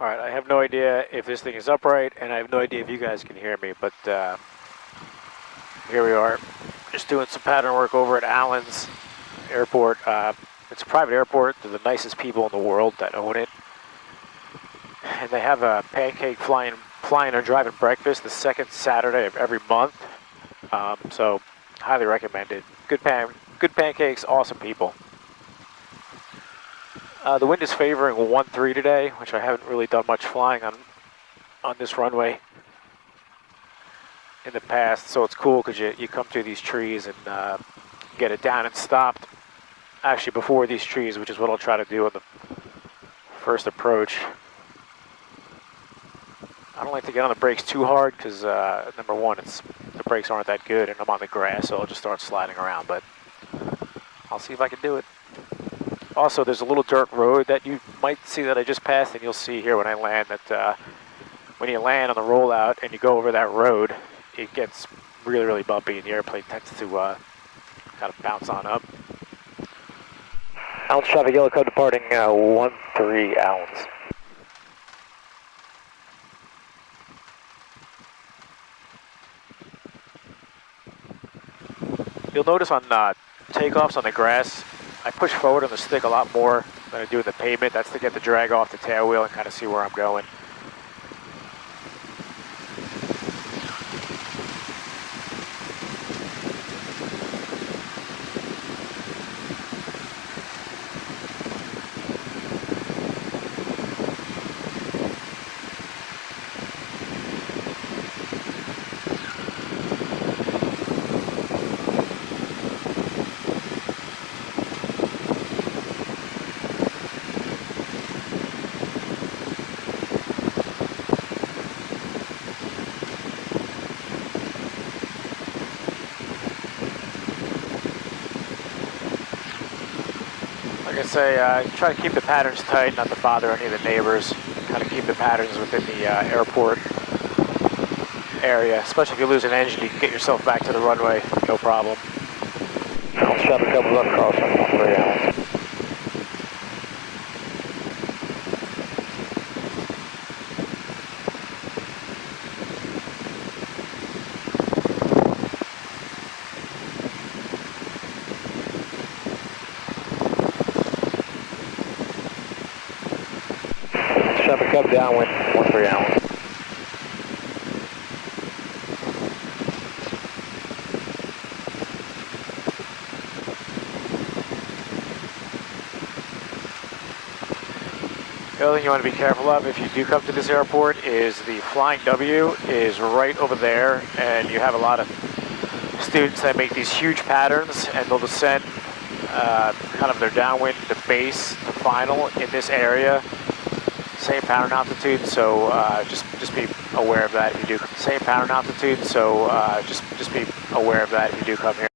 Alright, I have no idea if this thing is upright, and I have no idea if you guys can hear me, but here we are, just doing some pattern work over at Allen's Airport. It's a private airport. They're the nicest people in the world that own it. And they have a pancake flying or driving breakfast the second Saturday of every month. So, highly recommended. Good pancakes, awesome people. The wind is favoring 1-3 today, which I haven't really done much flying on this runway in the past, so it's cool because you come through these trees and get it down and stopped actually before these trees, which is what I'll try to do on the first approach. I don't like to get on the brakes too hard because number one, the brakes aren't that good and I'm on the grass, so I'll just start sliding around, but I'll see if I can do it. Also, there's a little dirt road that you might see that I just passed, and you'll see here when I land that when you land on the rollout and you go over that road, it gets really, really bumpy, and the airplane tends to kind of bounce on up. Allen's traffic, yellow code departing 13 Allen's. You'll notice on takeoffs on the grass, I push forward on the stick a lot more than I do in the pavement. That's to get the drag off the tail wheel and kind of see where I'm going. Like I say, try to keep the patterns tight, not to bother any of the neighbors. Kind of keep the patterns within the airport area. Especially if you lose an engine, you can get yourself back to the runway, no problem. Allen's traffic comes up across 13 Allen's. Traffic up downwind, 13 Allen's. The other thing you want to be careful of if you do come to this airport is the Flying W is right over there, and you have a lot of students that make these huge patterns, and they'll descend kind of their downwind to base, to final in this area. Same pattern altitude, so just be aware of that if you do. Same pattern altitude, so just be aware of that if you do come here.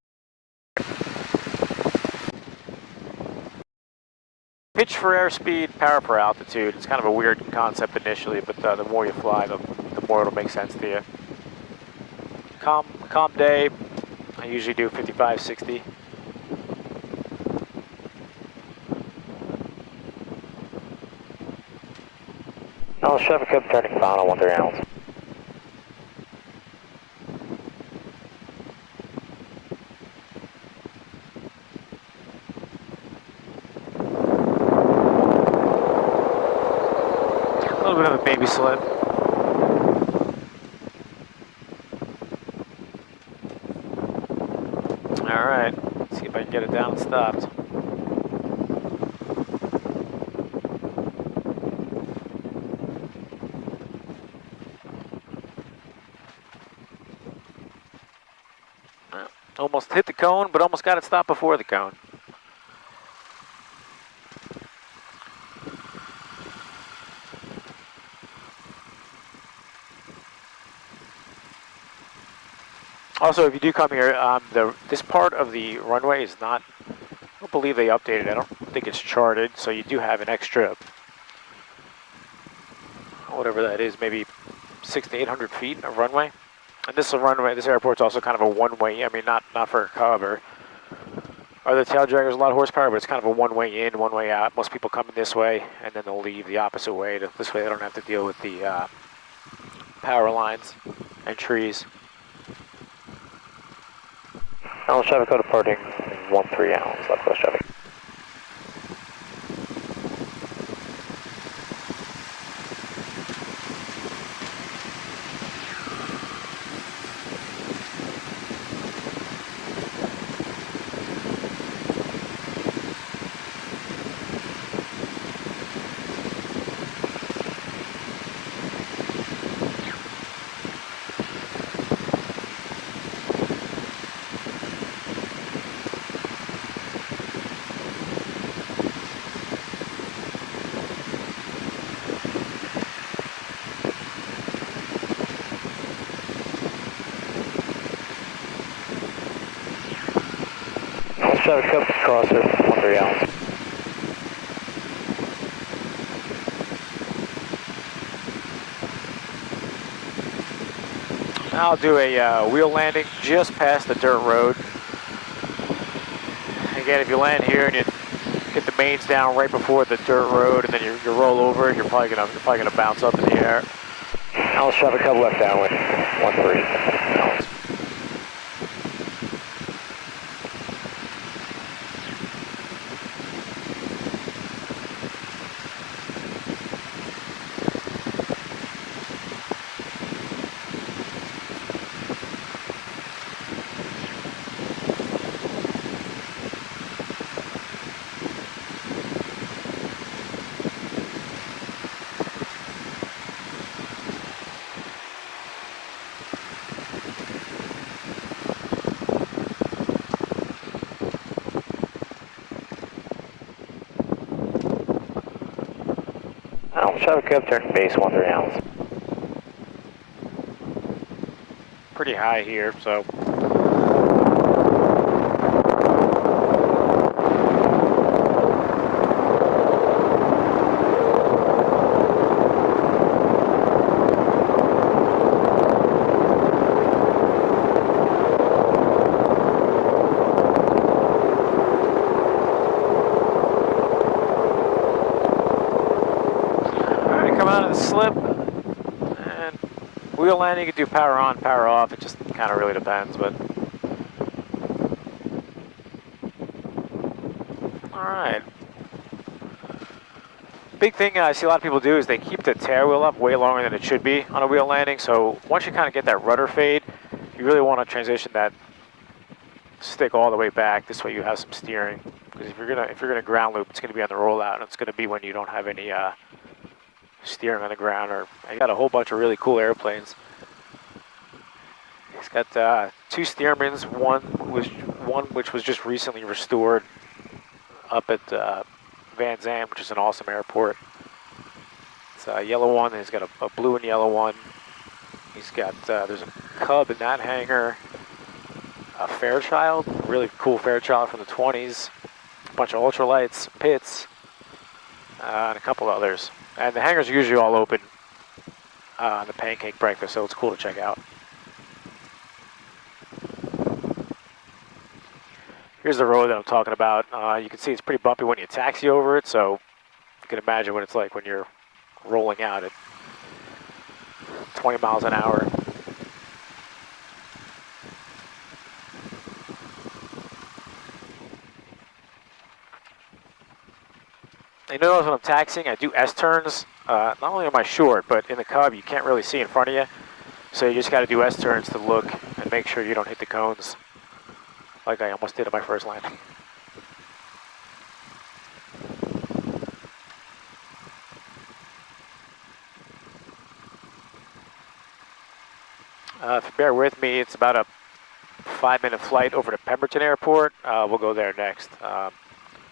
Pitch for airspeed, power per altitude. It's kind of a weird concept initially, but the more you fly, the more it'll make sense to you. Calm day. I usually do 55, 60. Allen's traffic up turning final 13 Allen's. A little bit of a baby slip. Alright, see if I can get it down and stopped. Almost hit the cone, but almost got it stopped before the cone. Also, if you do come here, this part of the runway is not, I don't believe they updated it. I don't think it's charted, so you do have an extra, whatever that is, maybe 600 to 800 feet of runway. And this runway, this airport's also kind of a one-way. I mean, not for a cover. Or the tail dragger is a lot of horsepower, but it's kind of a one-way in, one-way out. Most people come in this way, and then they'll leave the opposite way. This way they don't have to deal with the power lines and trees. Allen traffic code departing 13 Allen, left west traffic. Traffic up crosser, 13 Allen. I'll do a wheel landing just past the dirt road. Again, if you land here and you get the mains down right before the dirt road, and then you roll over, you're probably gonna bounce up in the air. Allen traffic up left downwind, 13 Allen. Traffic up, turn base 13 Allen. Pretty high here, so. Slip and wheel landing, you can do power on, power off. It just kind of really depends, but all right. Big thing I see a lot of people do is they keep the tail wheel up way longer than it should be on a wheel landing. So once you kind of get that rudder fade, you really want to transition that stick all the way back. This way you have some steering. Because if you're gonna ground loop, it's gonna be on the rollout, and it's gonna be when you don't have any steering on the ground. Or I got a whole bunch of really cool airplanes. He's got 2 Stearmans, one which was just recently restored up at Van Zandt, which is an awesome airport. It's a yellow one, and he's got a blue and yellow one. He's got there's a Cub in that hangar, a Fairchild, really cool Fairchild from the 20s, a bunch of ultralights, Pitts, and a couple others. And the hangars are usually all open on the pancake breakfast, so it's cool to check out. Here's the road that I'm talking about. You can see it's pretty bumpy when you taxi over it, so you can imagine what it's like when you're rolling out at 20 miles an hour. You notice when I'm taxiing, I do S-turns. Not only am I short, but in the Cub, you can't really see in front of you. So you just got to do S-turns to look and make sure you don't hit the cones like I almost did on my first landing. If you bear with me, it's about a 5-minute flight over to Pemberton Airport. We'll go there next.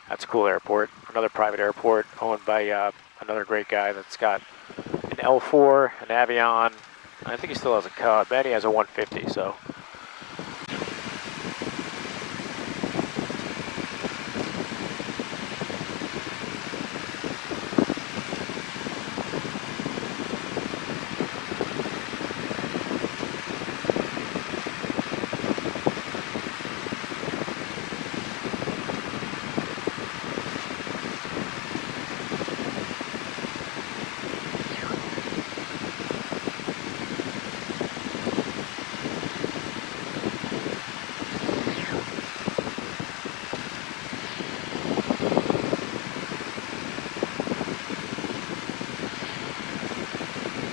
That's a cool airport, another private airport owned by another great guy that's got an L4, an Avion. I think he still has a Cub, and he has a 150, so.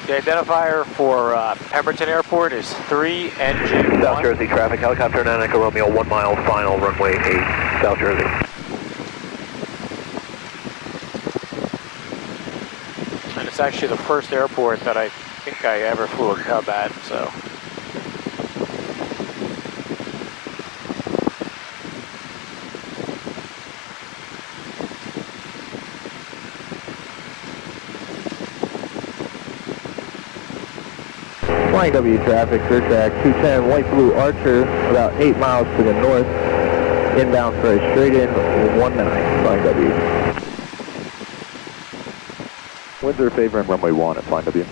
The identifier for Pemberton Airport is 3NG1. South Jersey traffic, helicopter 9 Echo Romeo, 1 mile, final, runway 8, South Jersey. And it's actually the first airport that I think I ever flew a Cub at, so. Flying W traffic, clear track 210, white blue Archer, about 8 miles to the north, inbound for a straight in 19, flying W. Winds are favoring runway 1 at flying W.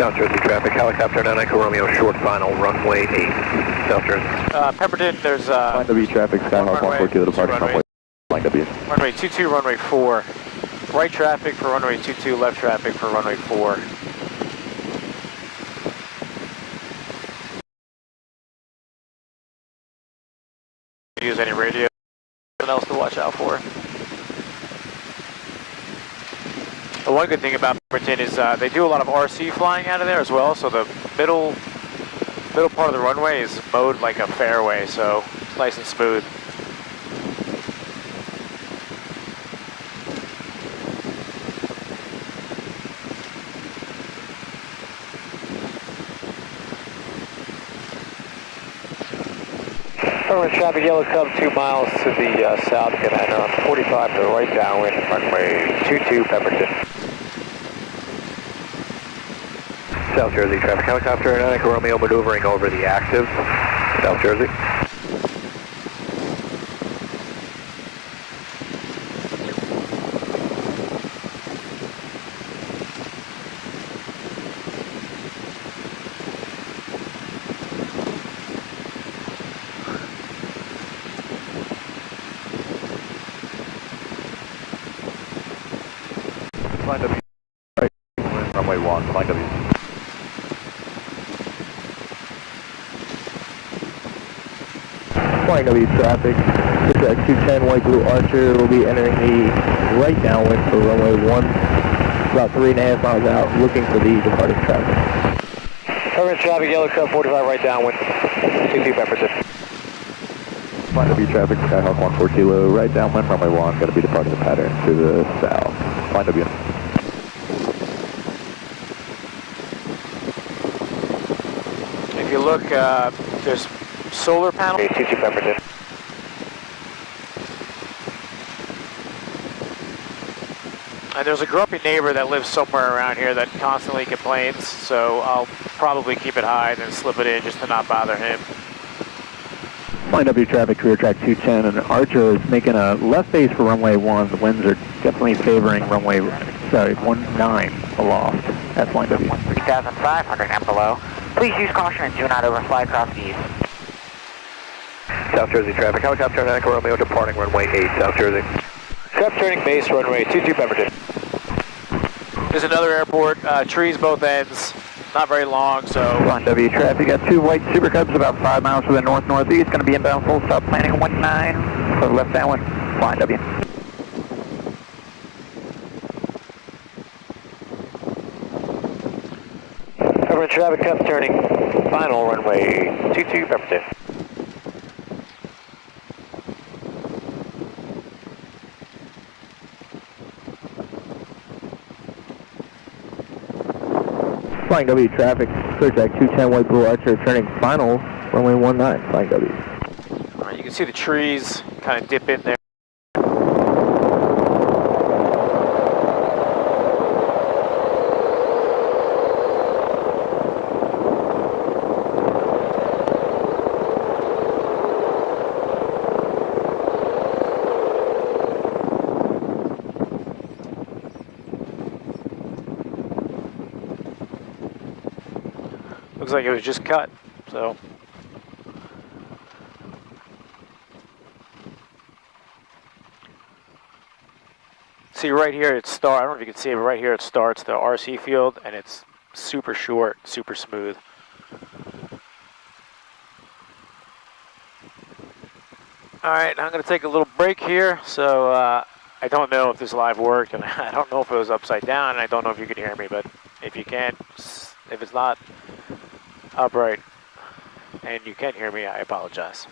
South Jersey traffic, helicopter 9 Echo Romeo, short final, runway 8, South Jersey. Pemberton, there's Flying W traffic, Skyhawk 140 kilo departing runway, flying W. runway 22, runway 4. Right traffic for runway 22, left traffic for runway 4. Use any radio, anything else to watch out for. The one good thing about Pemberton is they do a lot of RC flying out of there as well, so the middle part of the runway is mowed like a fairway, so it's nice and smooth. Current traffic, yellow Cub 2 miles to the south, get on 45 to the right downwind, runway 22 Pemberton. South Jersey traffic, helicopter 9 Echo Romeo, maneuvering over the active, South Jersey. Flying W. Right, runway 1, flying W. Flying W traffic, clear track 210, white blue Archer, will be entering the right downwind for runway 1, about 3.5 miles out, looking for the departing traffic. Current traffic, yellow Cub 45 right downwind, 22 Pemberton. Flying W traffic, Skyhawk 140 kilo, right downwind, runway 1, going to be departing the pattern to the south. Flying W. If you look, there's solar panel. 22 Pemberton. And there's a grumpy neighbor that lives somewhere around here that constantly complains, so I'll probably keep it high and then slip it in just to not bother him. Flying W traffic, career track 210, and Archer is making a left base for runway 1. The winds are definitely favoring runway, 19 aloft at Flying W. 3,500 and below. Please use caution and do not overfly across the east. South Jersey traffic, helicopter 9 Echo Romeo, departing runway 8, South Jersey. Cub turning base, runway 22 Pemberton. There's another airport, trees both ends, not very long, so... Flying W traffic, got 2 white Super Cubs about 5 miles to the north-northeast, going to be inbound full stop, planning 19 for the left downwind. Flying W. Current traffic, Cub turning, final runway 22 Pemberton. Flying W traffic, clear track 210, white blue Archer, turning final, runway 19, Flying W. All right, you can see the trees kind of dip in there. Looks like it was just cut, so. See right here it starts, I don't know if you can see it, but right here it starts the RC field and it's super short, super smooth. All right, I'm gonna take a little break here. So I don't know if this live worked and I don't know if it was upside down and I don't know if you can hear me, but if you can't, if it's not upright and you can't hear me, I apologize.